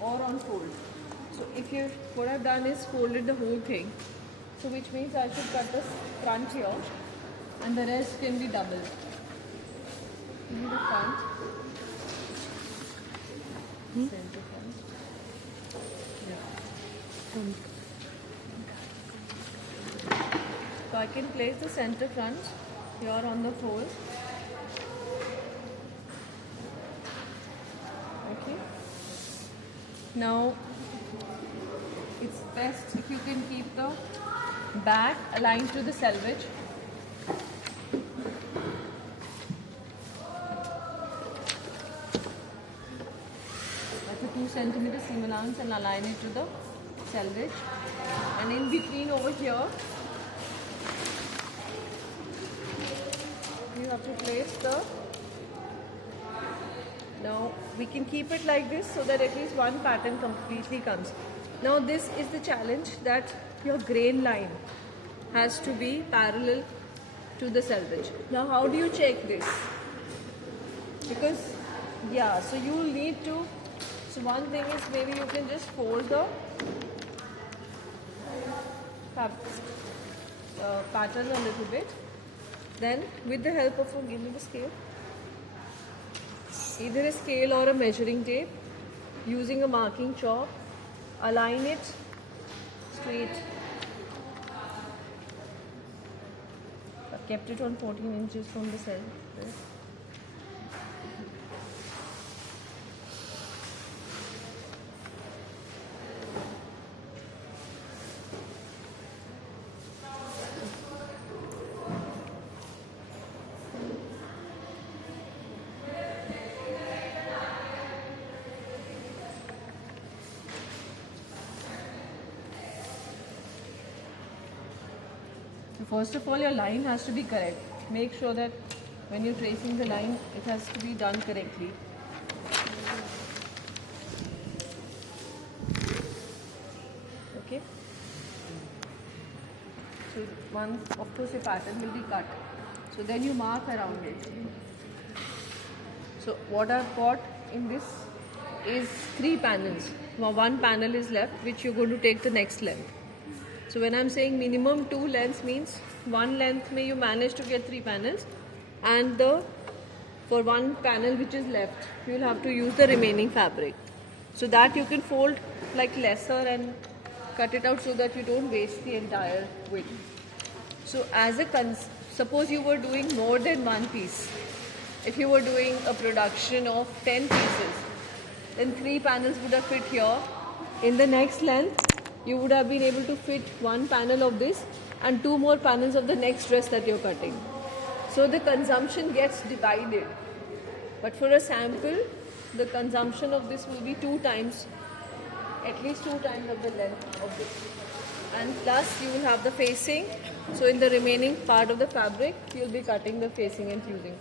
or on fold. So if you, what I've done is folded the whole thing. So which means I should cut the front here and the rest can be double. Give me the front. Center front. So I can place the center front here on the fold. Okay. Now it's best if you can keep the back aligned to the selvage. That's a 2 centimeter seam allowance and align it to the selvage. And in between over here, you have to place the. Now we can keep it like this so that at least one pattern completely comes. Now this is the challenge, that your grain line has to be parallel to the selvage. Now how do you check this? Because so you will need to, so one thing is maybe you can just fold the pattern a little bit. Then with the help of give me the scale. Either a scale or a measuring tape, using a marking chalk, align it straight. I've kept it on 14 inches from the cell. First of all, your line has to be correct. Make sure that when you're tracing the line, it has to be done correctly. Okay. So one, of course, a pattern will be cut. So then you mark around it. So what I've got in this is 3 panels. Now one panel is left, which you're going to take the next length. So when I'm saying minimum 2 lengths means one length may you manage to get 3 panels, and for one panel which is left, you will have to use the remaining fabric. So that you can fold like lesser and cut it out so that you don't waste the entire width. So as suppose you were doing more than one piece. If you were doing a production of 10 pieces, then 3 panels would have fit here. In the next length, you would have been able to fit 1 panel of this and 2 more panels of the next dress that you're cutting. So the consumption gets divided. But for a sample, the consumption of this will be 2 times, at least 2 times of the length of this. And plus you will have the facing. So in the remaining part of the fabric, you'll be cutting the facing and fusing.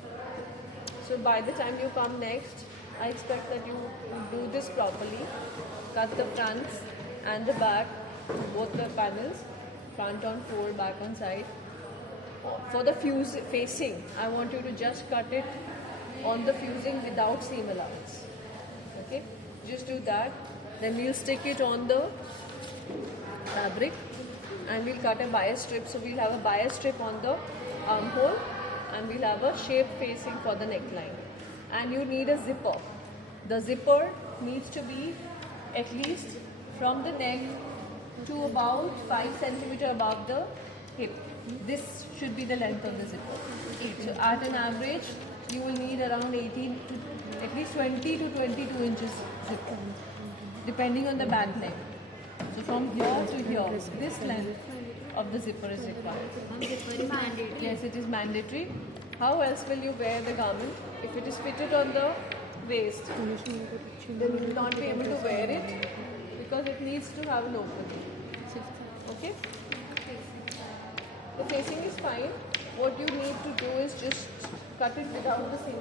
So by the time you come next, I expect that you do this properly. Cut the fronts and the back, both the panels, front on fold, back on side. For the facing, I want you to just cut it on the fusing without seam allowance. Okay, just do that. Then we'll stick it on the fabric and we'll cut a bias strip. So we'll have a bias strip on the armhole and we'll have a shape facing for the neckline. And you need a zipper. The zipper needs to be at least from the neck to about 5 centimeters above the hip. This should be the length of the zipper. So at an average, you will need around 18 to at least 20 to 22 inches zipper, depending on the back neck. So from here to here, this length of the zipper is required. Yes, it is mandatory. How else will you wear the garment? If it is fitted on the waist, then you will not be able to wear it because it needs to have an opening. Okay? The facing is fine. What you need to do is just cut it without the seam.